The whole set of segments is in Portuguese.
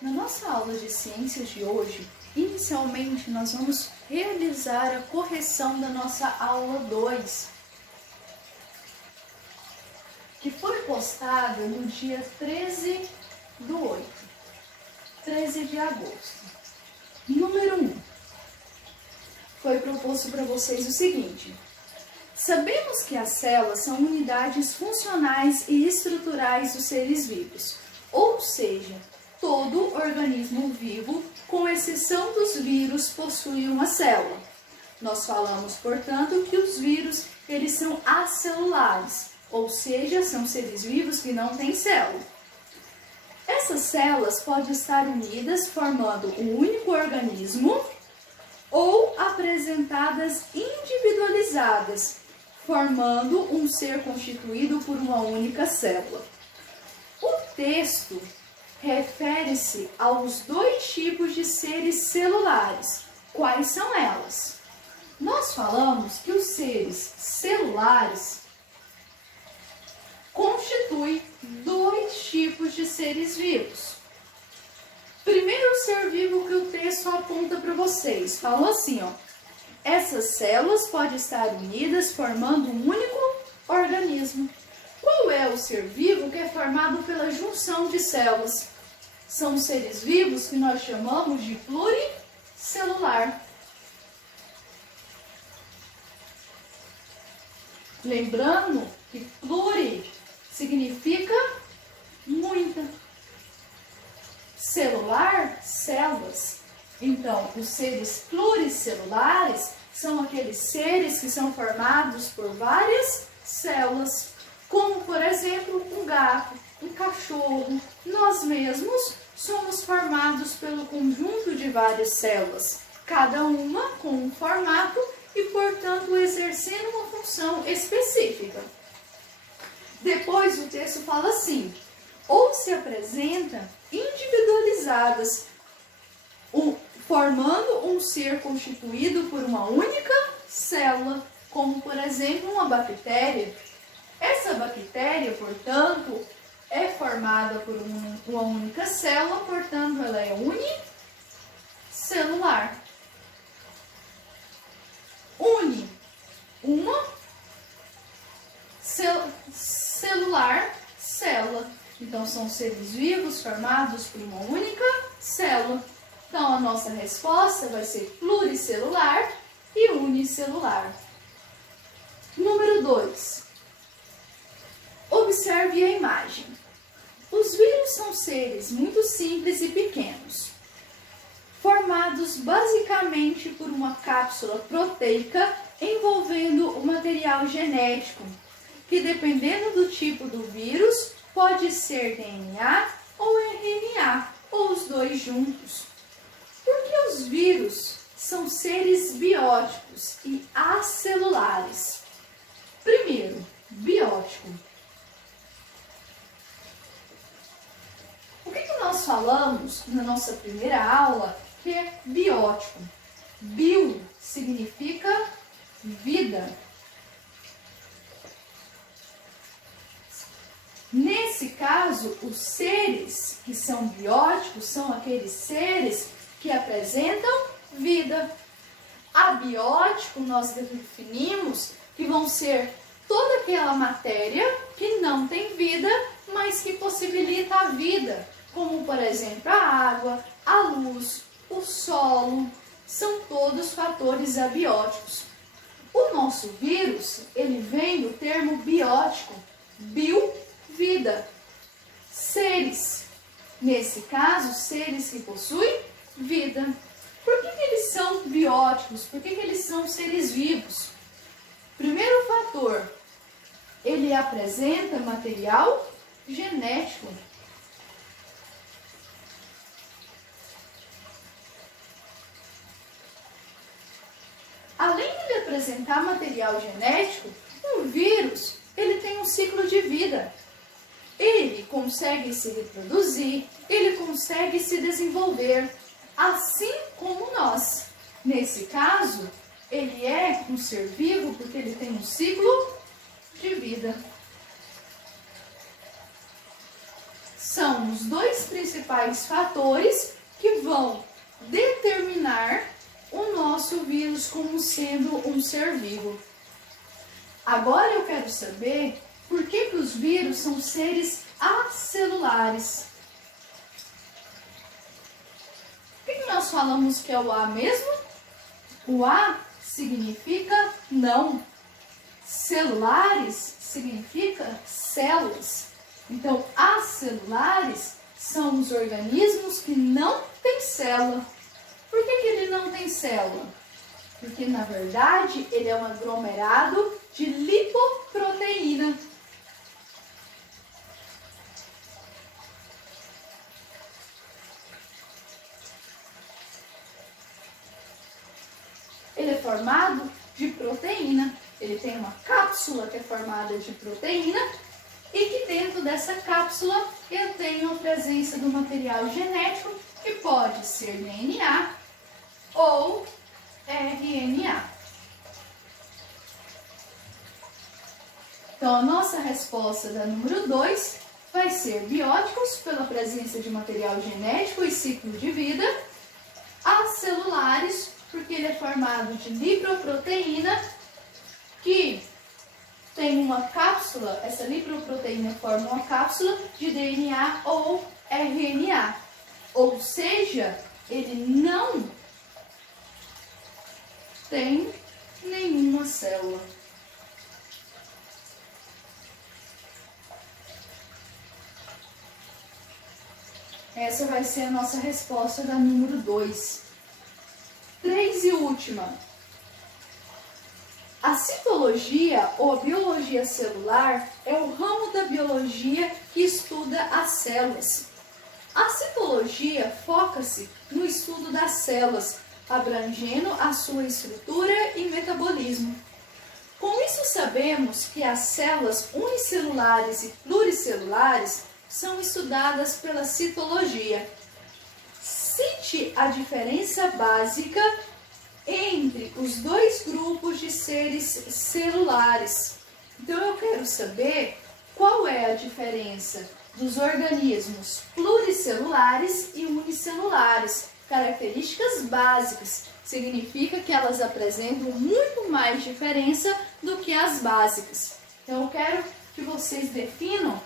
Na nossa aula de ciências de hoje, inicialmente nós vamos realizar a correção da nossa aula 2, que foi postada no dia 13 de agosto. Número 1. Foi proposto para vocês o seguinte: sabemos que as células são unidades funcionais e estruturais dos seres vivos, ou seja, todo organismo vivo, com exceção dos vírus, possui uma célula. Nós falamos, portanto, que os vírus eles são acelulares, ou seja, são seres vivos que não têm célula. Essas células podem estar unidas formando um único organismo ou apresentadas individualizadas, formando um ser constituído por uma única célula. O texto refere-se aos dois tipos de seres celulares. Quais são elas? Nós falamos que os seres celulares constituem dois tipos de seres vivos. Primeiro ser vivo que o texto aponta para vocês, falou assim, essas células podem estar unidas formando um único organismo. Qual é o ser vivo que é formado pela junção de células? São seres vivos que nós chamamos de pluricelular. Lembrando que pluri significa muita. Celular, células. Então, os seres pluricelulares são aqueles seres que são formados por várias células, como, por exemplo, um gato, um cachorro. Nós mesmos somos formados pelo conjunto de várias células, cada uma com um formato e, portanto, exercendo uma função específica. Depois o texto fala assim: ou se apresenta individualizadas, formando um ser constituído por uma única célula, como, por exemplo, uma bactéria. Essa bactéria, portanto, é formada por uma única célula, portanto, ela é unicelular. Une uma celular célula. Então, são seres vivos formados por uma única célula. Então, a nossa resposta vai ser pluricelular e unicelular. Número 2. Observe a imagem. Os vírus são seres muito simples e pequenos, formados basicamente por uma cápsula proteica envolvendo o material genético, que, dependendo do tipo do vírus, pode ser DNA ou RNA, ou os dois juntos. Por que os vírus são seres bióticos e acelulares? Primeiro, biótico. O que nós falamos na nossa primeira aula que é biótico? Bio significa vida. Nesse caso, os seres que são bióticos são aqueles seres que apresentam vida. Abiótico nós definimos que vão ser toda aquela matéria que não tem vida, mas que possibilita a vida, como, por exemplo, a água, a luz, o solo, são todos fatores abióticos. O nosso vírus, ele vem do termo biótico, bio-vida, seres, nesse caso, seres que possuem vida. Por que eles são bióticos? Por que eles são seres vivos? Primeiro fator, ele apresenta material genético. Além de ele apresentar material genético, um vírus ele tem um ciclo de vida. Ele consegue se reproduzir, ele consegue se desenvolver, assim como nós. Nesse caso, ele é um ser vivo porque ele tem um ciclo de vida. são os dois principais fatores que vão determinar o nosso vírus como sendo um ser vivo. Agora eu quero saber por que os vírus são seres acelulares. O que nós falamos que é o A mesmo? O A significa não. Celulares significa células. Então, acelulares são os organismos que não têm célula. Por que ele não tem célula? Porque, na verdade, ele é um aglomerado de lipoproteína. Ele é formado de proteína. Ele tem uma cápsula que é formada de proteína e que dentro dessa cápsula eu tenho a presença do material genético que pode ser DNA ou RNA. Então, a nossa resposta da número 2 vai ser bióticos, pela presença de material genético e ciclo de vida, acelulares, porque ele é formado de lipoproteína, que tem uma cápsula, essa lipoproteína forma uma cápsula de DNA ou RNA. Ou seja, ele não tem nenhuma célula. Essa vai ser a nossa resposta da número 2. 3 e última. A citologia ou a biologia celular é o ramo da biologia que estuda as células. A citologia foca-se no estudo das células, abrangendo a sua estrutura e metabolismo. Com isso, sabemos que as células unicelulares e pluricelulares são estudadas pela citologia. Cite a diferença básica entre os dois grupos de seres celulares. Então, eu quero saber qual é a diferença dos organismos pluricelulares e unicelulares. Características básicas. Significa que elas apresentam muito mais diferença do que as básicas. Então, eu quero que vocês definam.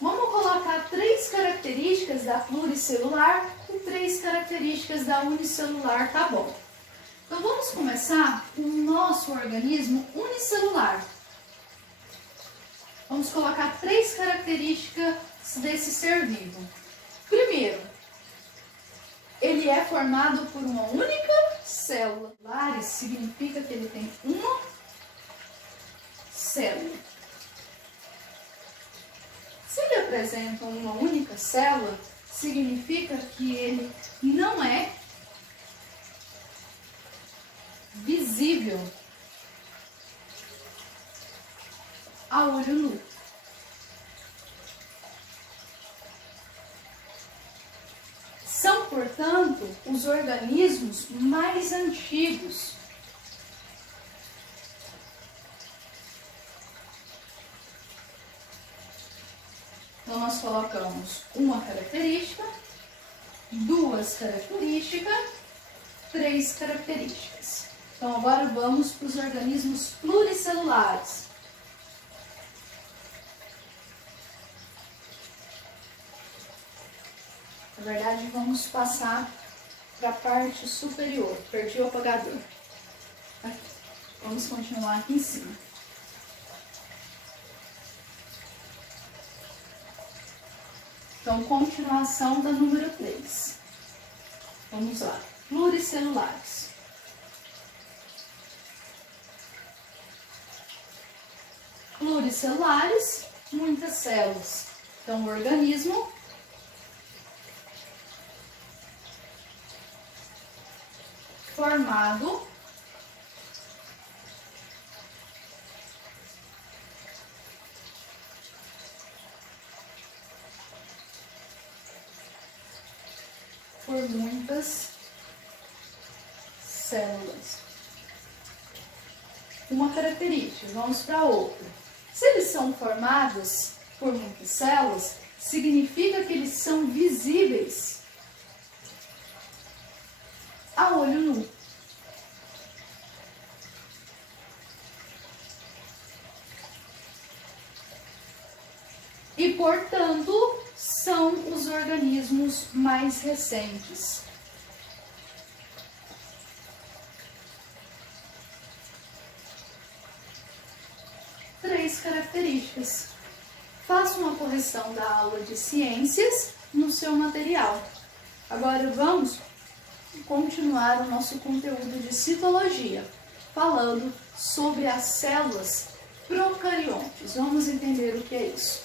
Vamos colocar 3 características da pluricelular e 3 características da unicelular, tá bom? Então, vamos começar com o nosso organismo unicelular. Vamos colocar 3 características desse ser vivo. Primeiro, ele é formado por uma única célula. Lares significa que ele tem uma célula. Se ele apresenta uma única célula, significa que ele não é visível a olho nu. São, portanto, os organismos mais antigos. Então, nós colocamos uma característica, 2 características, 3 características. Então, agora vamos para os organismos pluricelulares. Na verdade, vamos passar para a parte superior. Perdi o apagador. Aqui. Vamos continuar aqui em cima. Então, continuação da número 3. Vamos lá. Pluricelulares. Pluricelulares, muitas células. Então, o organismo formado por muitas células. Uma característica, vamos para outra. Se eles são formados por muitas células, significa que eles são visíveis a olho nu. E, portanto, são os organismos mais recentes. Três características. Faça uma correção da aula de ciências no seu material. Agora vamos continuar o nosso conteúdo de citologia, falando sobre as células procariontes. Vamos entender o que é isso.